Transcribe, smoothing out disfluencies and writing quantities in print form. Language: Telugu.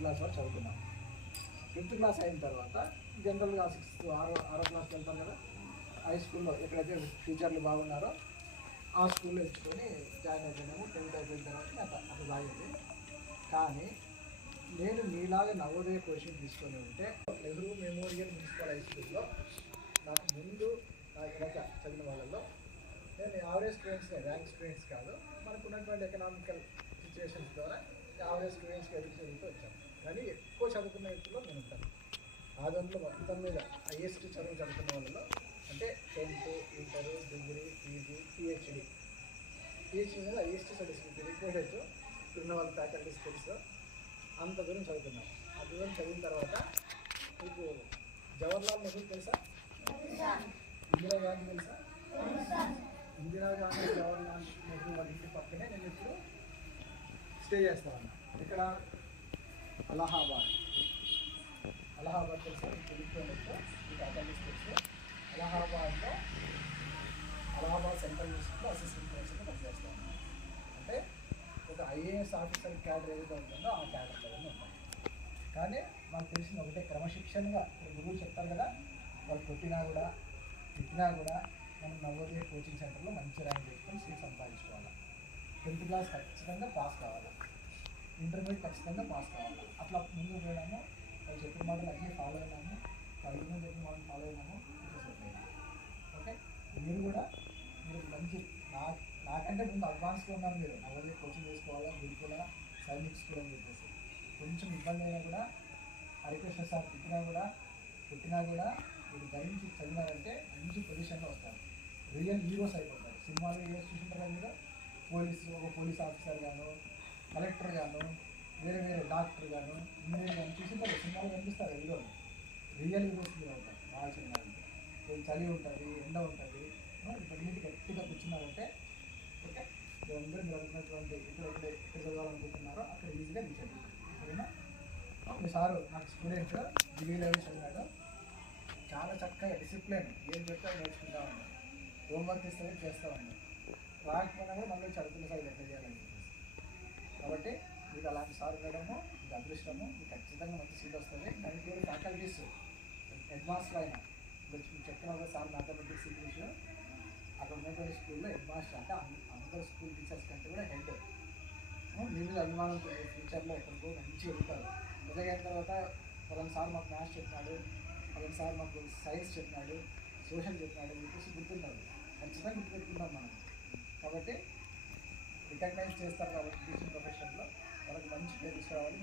క్లాస్ వరకు చదువుకున్నాం. 5th క్లాస్ అయిన తర్వాత జనరల్గా 6వ క్లాస్కి వెళ్తాం కదా, హై స్కూల్లో ఎక్కడైతే టీచర్లు బాగున్నారో ఆ స్కూల్లో ఇచ్చుకొని జాయిన్ అయిపోయినాము. 10th అయిపోయిన తర్వాత నాకు అట్లా సాగింది. కానీ నేను మీలాగా నవోదయ కోచింగ్ తీసుకొని ఉంటే నెహ్రూ మెమోరియల్ మున్సిపల్ హై స్కూల్లో నాకు ముందు నా వెనక చదివిన వాళ్ళలో నేను యావరేజ్ స్టూడెంట్స్ని, ర్యాంక్ స్టూడెంట్స్ కాదు, మనకు ఉన్నటువంటి ఎకనామికల్ సిచ్యువేషన్స్ ద్వారా యావరేజ్ స్టూడెంట్స్కి ఎదురు చదువుతూ వచ్చాను. కానీ ఎక్కువ చదువుకున్న వ్యక్తుల్లో నేను ఉంటాను. ఆ దాంట్లో మొత్తం మీద హైయెస్ట్ చదువు చదువుకున్న వాళ్ళలో అంటే 10th, inter, degree, PG, PhD మీద హైయెస్ట్ సర్టిఫికేట్ రిపోర్ట్ ఉన్న వాళ్ళ ఫ్యాకల్టీస్ తెలుసు. అంత దూరం చదువుకున్నాం. ఆ దూరం చదివిన తర్వాత మీకు జవహర్లాల్ నెహ్రూ తెలుసా, ఇందిరాగాంధీ తెలుసా? ఇందిరాగాంధీ, జవహర్లాల్ నెహ్రూ వాళ్ళ ఇంటి పక్కనే నేను ఇప్పుడు స్టే చేస్తాను. ఇక్కడ అలహాబాద్ తెలుసా? మీకు తెలియకపోయినట్టు మీకు అటెండెన్స్ తెలుసు. అలహాబాద్లో అలహాబాద్ సెంట్రల్ యూనివర్సిటీలో అసిస్టెంట్ ప్రొఫెసర్గా పనిచేస్తాను. అంటే ఒక ఐఏఎస్ ఆఫీసర్ క్యాడర్ ఏదైతే ఉంటుందో ఆ క్యాడర్ లెవెల్లో ఉంటాను. కానీ మాకు తెలిసిన ఒకటే, క్రమశిక్షణగా గురువులు చెప్తారు కదా, వాళ్ళు కొట్టినా కూడా తిట్టినా కూడా మనం నవోదయ కోచింగ్ సెంటర్లో మంచి ర్యాంక్ చేసుకొని సీట్ సంపాదించుకోవాలి. 10th క్లాస్ ఖచ్చితంగా పాస్ కావాలి, ఇంటర్మీడియట్ ఖచ్చితంగా పాస్ కావాలి. అట్లా ముందు పోయినాము. వాళ్ళు చెప్పిన మాటలు అన్నీ ఫాలో అయినాము, చెప్పిన మాటలు ఫాలో అయినాము. ఓకే, మీరు మంచి నాకంటే ముందు అడ్వాన్స్గా ఉన్నారు. మీరు నవోదయ కోచింగ్ చేసుకోవాలా, గురుకుల సైనిక్ స్కూల్ అని చెప్పేసి కొంచెం ఇబ్బంది అయినా కూడా, హరికృష్ణ సార్ తిట్టినా కూడా పుట్టినా కూడా మీరు ధరించి చదివారంటే మంచి పొజిషన్లో వస్తారు. రియల్ హీరోస్ అయిపోతారు. సినిమాలో హీరోస్ చూసుకుంటారు కదా, మీరు ఒక పోలీస్ ఆఫీసర్ గాను, కలెక్టర్ గాను, వేరే డాక్టర్ గాను, ఇంజనీర్ గాను చూసుకుంటారు. సినిమాలో కనిపిస్తారు హీరోలు. రియల్ హీరోస్ మీరు అవుతారు. బాగా చదివారంటే కొంచెం చలి ఉంటుంది, ఎండ ఉంటుంది, ఇవన్నీ గట్టిగా కూర్చున్నారంటే ఓకే, మీరందరూ మీరు అనుకున్నటువంటి ఎక్కడ చదవాలనుకుంటున్నారో అక్కడ ఈజీగా రీచ్ అవుతుంది. ఓకేనా? మీ సారు నాకు స్టూడెంట్ డిగ్రీ లెవెల్ చదివాడు. చాలా చక్కగా డిసిప్లిన్, ఏం చెప్తే నేర్చుకుంటా ఉన్నాడు. హోంవర్క్ ఇస్తే చేస్తామండి. రాకపోయినా కూడా మళ్ళీ చదువుకున్న సార్ ఎట్లా చేయాలని చెప్పేసి. కాబట్టి మీకు అలాంటి సార్ ఉండడము మీకు అదృష్టము. మీకు ఖచ్చితంగా మంచి సీట్ వస్తుంది. దానికి కూడా ఫ్యాకల్టీస్ హెడ్ మాస్టర్ అయినా మీకు చెప్పిన ఒక సార్ మ్యాథమెటిక్స్, ఇంగ్లీష్ అక్కడ ఉన్నటువంటి స్కూల్లో హెడ్ మాస్టర్ అంటే అందరు స్కూల్ టీచర్స్ కంటే కూడా హెడ్. మీ మీద అభిమానం ఫ్యూచర్లో ఎక్కడికో మంచిగా ఎదుగుతారు. ఎదగైన తర్వాత పలానా సార్ మాకు మ్యాథ్స్ చెప్పినాడు, పలానా సార్ మాకు సైన్స్ చెప్పినాడు, సోషల్ చెప్పినాడు అని చెప్పేసి గుర్తుంటారు. ఖచ్చితంగా గుర్తుపెట్టుకుంటాం మనం. కాబట్టి రికగ్నైజ్ చేస్తారు. కాబట్టి టీచింగ్ ప్రొఫెషన్లో మనకు మంచి పేరు తీసుకురావాలి.